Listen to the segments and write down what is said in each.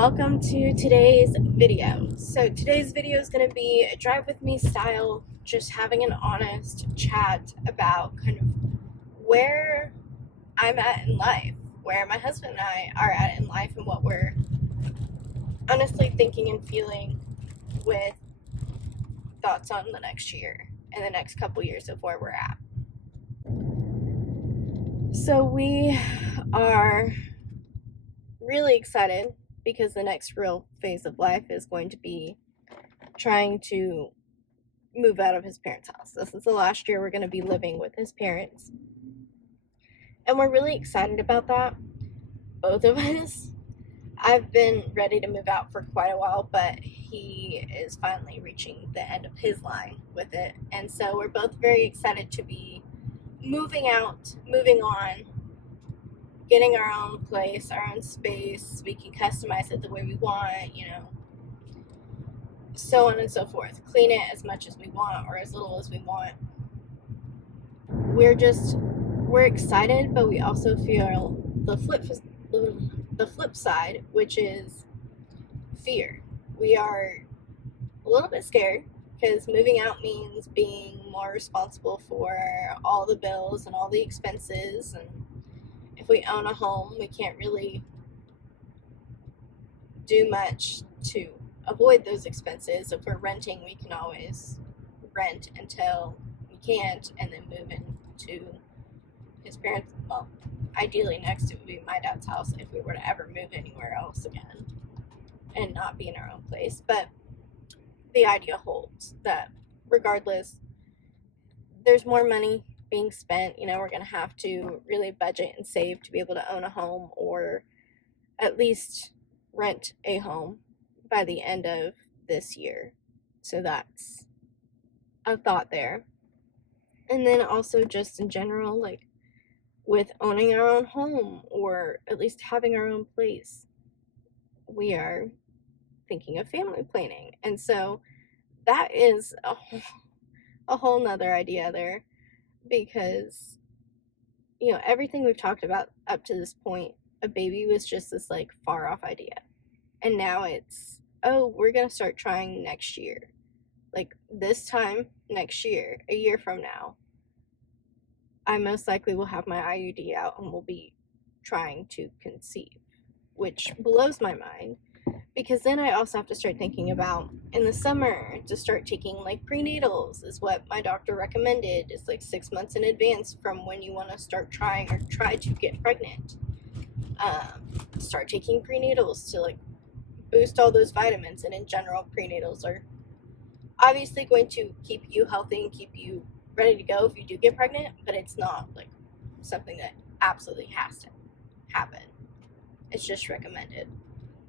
welcome to today's video. So today's video is going to be a drive with me style, just having an honest chat about kind of where I'm at in life, where my husband and I are at in life, and what we're honestly thinking and feeling with thoughts on the next year and the next couple years of where we're at. So we are really excited because the next real phase of life is going to be trying to move out of his parents' house. This is the last year we're going to be living with his parents. And we're really excited about that, both of us. I've been ready to move out for quite a while, but he is finally reaching the end of his line with it. And so we're both very excited to be moving out, moving on, getting our own place, our own space. We can customize it the way we want, so on and so forth. Clean it as much as we want or as little as we want. We're excited, but we also feel the flip side, which is fear. We are a little bit scared because moving out means being more responsible for all the bills and all the expenses, and if we own a home, we can't really do much to avoid those expenses. If we're renting, we can always rent until we can't and then move into his parents. Well, ideally next to would be my dad's house if we were to ever move anywhere else again and not be in our own place. But the idea holds that regardless, there's more money being spent. We're going to have to really budget and save to be able to own a home, or at least rent a home by the end of this year. So that's a thought there. And then also just in general, like with owning our own home or at least having our own place, we are thinking of family planning. And so that is a whole nother idea there, because everything we've talked about up to this point, a baby was just this like far off idea, and now it's, oh, we're gonna start trying next year, like this time next year, a year from now, I most likely will have my IUD out and will be trying to conceive, which blows my mind. Because then I also have to start thinking about in the summer to start taking like prenatals, is what my doctor recommended. It's like 6 months in advance from when you want to start trying or try to get pregnant. Start taking prenatals to like boost all those vitamins. And in general, prenatals are obviously going to keep you healthy and keep you ready to go if you do get pregnant, but it's not like something that absolutely has to happen. It's just recommended.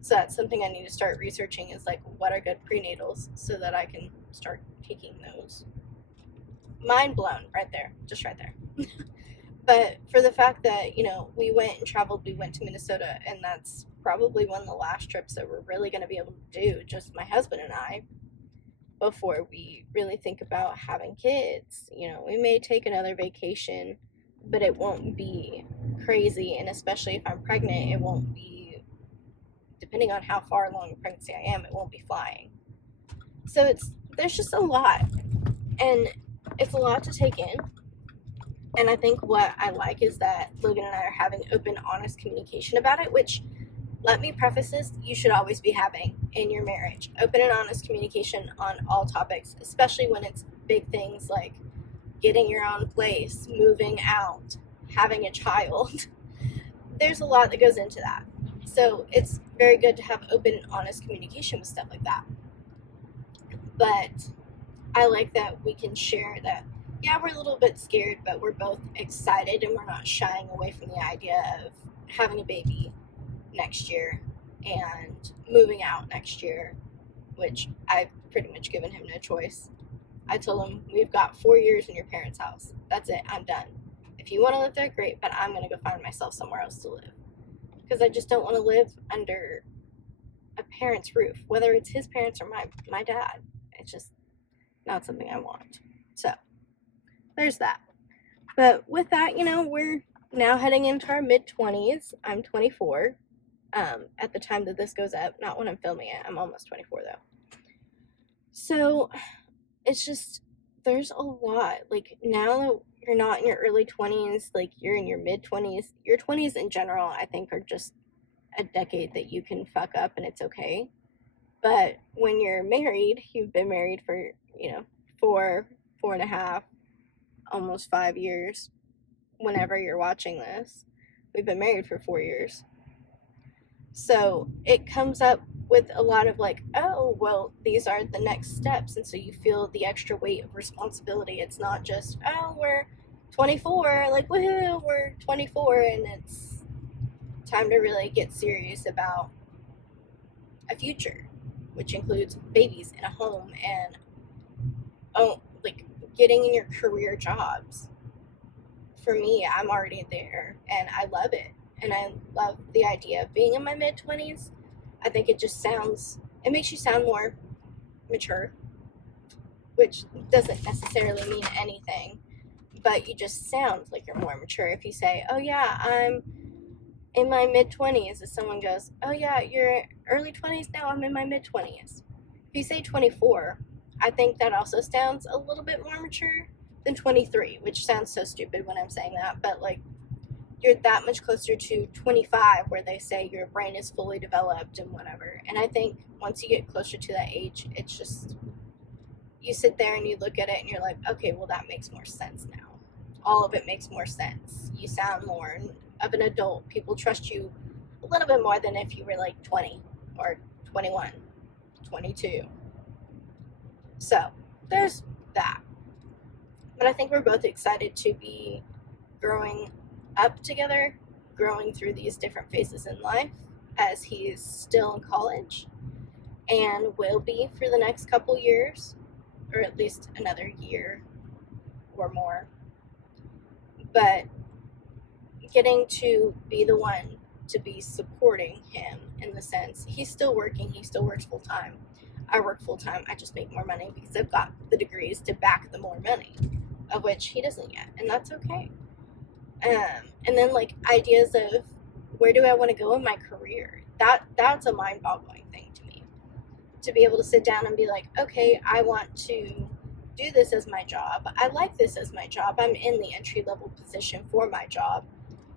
So that's something I need to start researching, is like, what are good prenatals so that I can start taking those. Mind blown right there, just right there. But for the fact that, we went and traveled, we went to Minnesota, and that's probably one of the last trips that we're really going to be able to do, just my husband and I, before we really think about having kids. We may take another vacation, but it won't be crazy, and especially if I'm pregnant, it won't be, depending on how far along in pregnancy I am, it won't be flying. So there's just a lot, and it's a lot to take in. And I think what I like is that Logan and I are having open, honest communication about it, which, let me preface this, you should always be having in your marriage. Open and honest communication on all topics, especially when it's big things like getting your own place, moving out, having a child. There's a lot that goes into that. So it's very good to have open and honest communication with stuff like that. But I like that we can share that, yeah, we're a little bit scared, but we're both excited, and we're not shying away from the idea of having a baby next year and moving out next year, which I've pretty much given him no choice. I told him, we've got 4 years in your parents' house. That's it. I'm done. If you want to live there, great, but I'm going to go find myself somewhere else to live. Because I just don't want to live under a parent's roof, whether it's his parents or my dad. It's just not something I want. So there's that. But with that, we're now heading into our mid-20s. I'm 24. at the time that this goes up, not when I'm filming it. I'm almost 24 though. So it's just, there's a lot. Like, now that you're not in your early 20s, like, you're in your mid 20s. Your 20s in general, I think, are just a decade that you can fuck up and it's okay. But when you're married, you've been married for, 4.5, almost 5 years. Whenever you're watching this, we've been married for 4 years. So it comes up with a lot of like, oh, well, these are the next steps. And so you feel the extra weight of responsibility. It's not just, oh, we're 24, like, woohoo, we're 24. And it's time to really get serious about a future, which includes babies and a home and, like, getting in your career jobs. For me, I'm already there and I love it. And I love the idea of being in my mid 20s. I think it makes you sound more mature, which doesn't necessarily mean anything, but you just sound like you're more mature if you say, oh yeah, I'm in my mid 20s. If someone goes, oh yeah, you're early 20s now, I'm in my mid 20s. If you say 24, I think that also sounds a little bit more mature than 23, which sounds so stupid when I'm saying that, but like, you're that much closer to 25 where they say your brain is fully developed and whatever. And I think once you get closer to that age, it's just, you sit there and you look at it and you're like, okay, well, that makes more sense now. All of it makes more sense. You sound more of an adult. People trust you a little bit more than if you were like 20 or 21, 22. So there's that. But I think we're both excited to be growing up together, growing through these different phases in life, as he's still in college and will be for the next couple years, or at least another year or more. But getting to be the one to be supporting him, in the sense, he's still working, he still works full time. I work full time, I just make more money because I've got the degrees to back the more money, of which he doesn't yet, and that's okay. And then, like, ideas of where do I want to go in my career, that's a mind-boggling thing to me, to be able to sit down and be like, okay, I want to do this as my job, I like this as my job, I'm in the entry-level position for my job,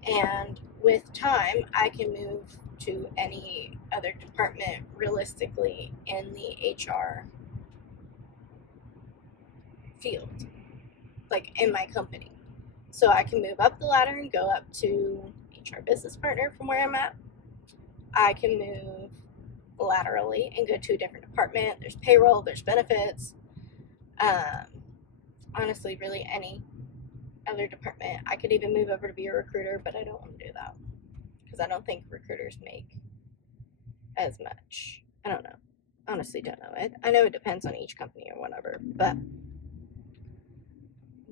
and with time I can move to any other department realistically in the HR field, like in my company. So I can move up the ladder and go up to HR business partner from where I'm at. I can move laterally and go to a different department. There's payroll, there's benefits. Honestly, really any other department. I could even move over to be a recruiter, but I don't want to do that because I don't think recruiters make as much. I don't know. Honestly, don't know. I know it depends on each company or whatever, but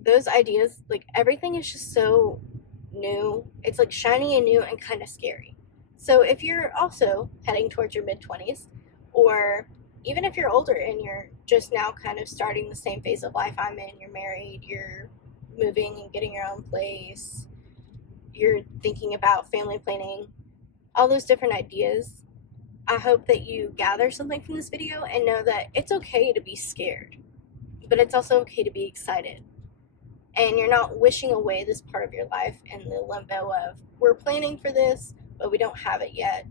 those ideas, like, everything is just so new. It's like shiny and new and kind of scary. So if you're also heading towards your mid 20s, or even if you're older and you're just now kind of starting the same phase of life I'm in, you're married, you're moving and getting your own place, you're thinking about family planning, all those different ideas, I hope that you gather something from this video and know that it's okay to be scared, but it's also okay to be excited. And you're not wishing away this part of your life in the limbo of, we're planning for this, but we don't have it yet.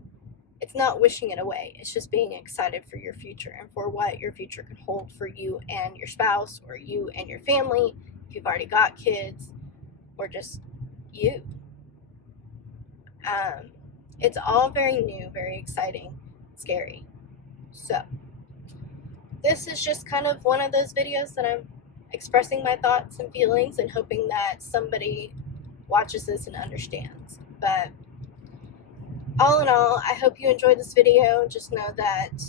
It's not wishing it away. It's just being excited for your future and for what your future can hold for you and your spouse, or you and your family, if you've already got kids, or just you. It's all very new, very exciting, scary. So this is just kind of one of those videos that I'm expressing my thoughts and feelings and hoping that somebody watches this and understands. But all in all, I hope you enjoyed this video. Just know that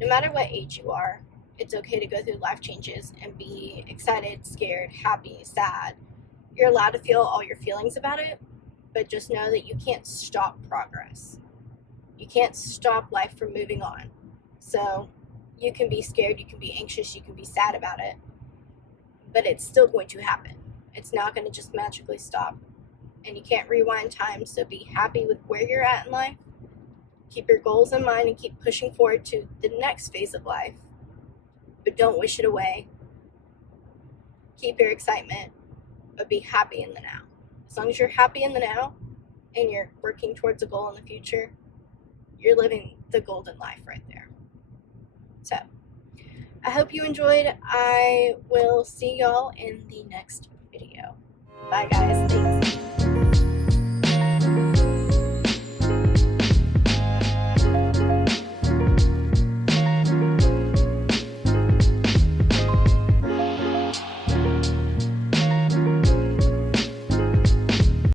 no matter what age you are, it's okay to go through life changes and be excited, scared, happy, sad. You're allowed to feel all your feelings about it, but just know that you can't stop progress. You can't stop life from moving on. So you can be scared, you can be anxious, you can be sad about it, but it's still going to happen. It's not going to just magically stop. And you can't rewind time, so be happy with where you're at in life Keep your goals in mind and keep pushing forward to the next phase of life. But don't wish it away. Keep your excitement, but be happy in the now. As long as you're happy in the now and you're working towards a goal in the future, you're living the golden life right there. So, I hope you enjoyed. I will see y'all in the next video. Bye guys. Thanks.